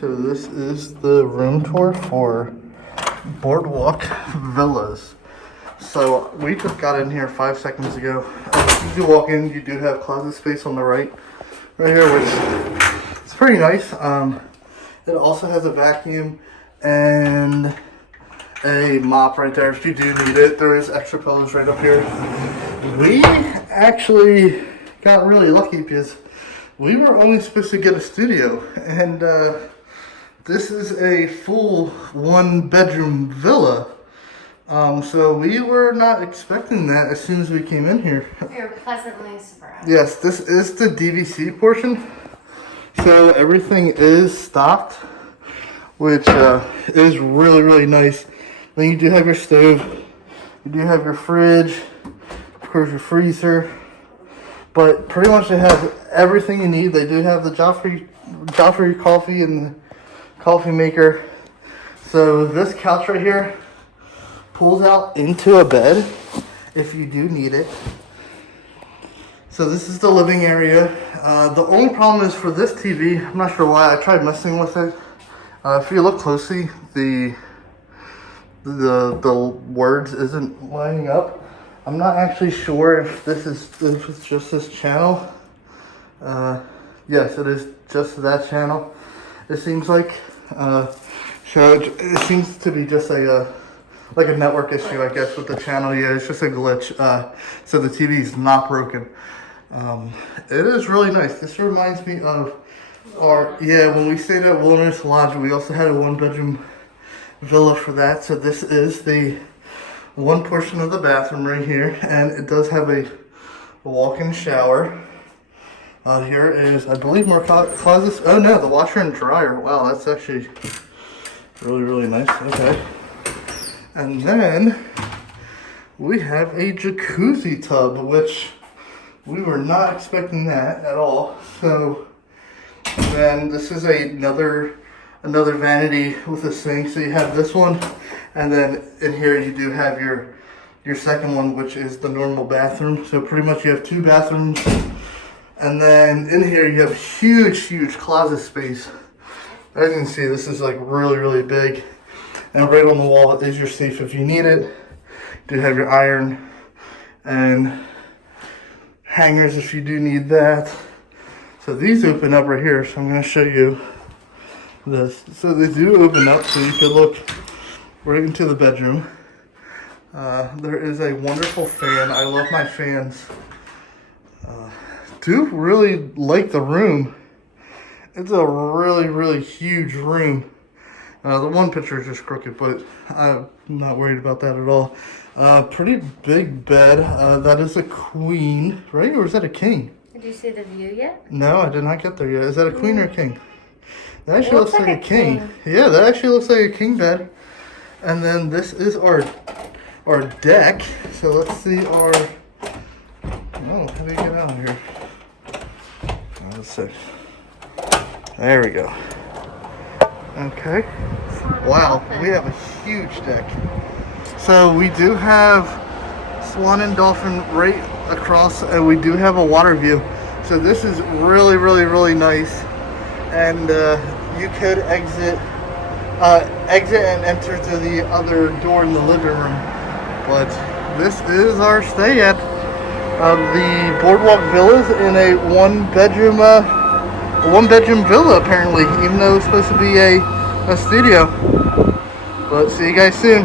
So this is the room tour for BoardWalk Villas. So we just got in here 5 seconds ago. As you walk in, you do have closet space on the right here, which is pretty nice. It also has a vacuum and a mop right there if you do need it. There is extra pillows right up here. We actually got really lucky because we were only supposed to get a studio, and this is a full 1-bedroom villa. So we were not expecting that as soon as we came in here. We were pleasantly surprised. Yes, this is the DVC portion. So everything is stocked, which is really, really nice. Then you do have your stove, you do have your fridge, of course your freezer, but pretty much they have everything you need. They do have the Joffrey coffee and the coffee maker. So this couch right here pulls out into a bed if you do need it. So this is the living area. The only problem is for this TV, I'm not sure why, I tried messing with it. If you look closely, the words isn't lining up. I'm not actually sure if it's just this channel. Yes, it is just that channel. It seems like. So it seems to be just like a network issue, I guess, with the channel. Yeah, it's just a glitch. So the TV is not broken. It is really nice. This reminds me of when we stayed at Wilderness Lodge, we also had a 1-bedroom villa for that. So this is the one portion of the bathroom right here, and it does have a walk-in shower. Here is, I believe, more closets. Oh no, the washer and dryer. Wow, that's actually really, really nice. Okay. And then we have a jacuzzi tub, which we were not expecting that at all. So then this is another vanity with a sink. So you have this one, and then in here you do have your second one, which is the normal bathroom. So pretty much you have 2 bathrooms. And then in here you have huge closet space. As you can see, this is like really, really big. And right on the wall is your safe if you need it. You do have your iron and hangers if you do need that. So these open up right here. So I'm going to show you this. So they do open up so you can look right into the bedroom. There is a wonderful fan. I love my fans. Do really like the room. It's a really, really huge room. The one picture is just crooked, but I'm not worried about that at all. Pretty big bed. That is a queen, right? Or is that a king? Did you see the view yet? No, I did not get there yet. Is that a queen or a king? That actually looks like a king. Yeah, that actually looks like a king bed. And then this is our deck. So let's see our... Oh, how do you get out of here? Let's see. There we go. Okay. Wow, we have a huge deck. So we do have Swan and Dolphin right across, and we do have a water view. So this is really, really, really nice. And you could exit and enter through the other door in the living room. But this is our stay at the BoardWalk Villas in a 1-bedroom villa, apparently, even though it's supposed to be a studio. But see you guys soon.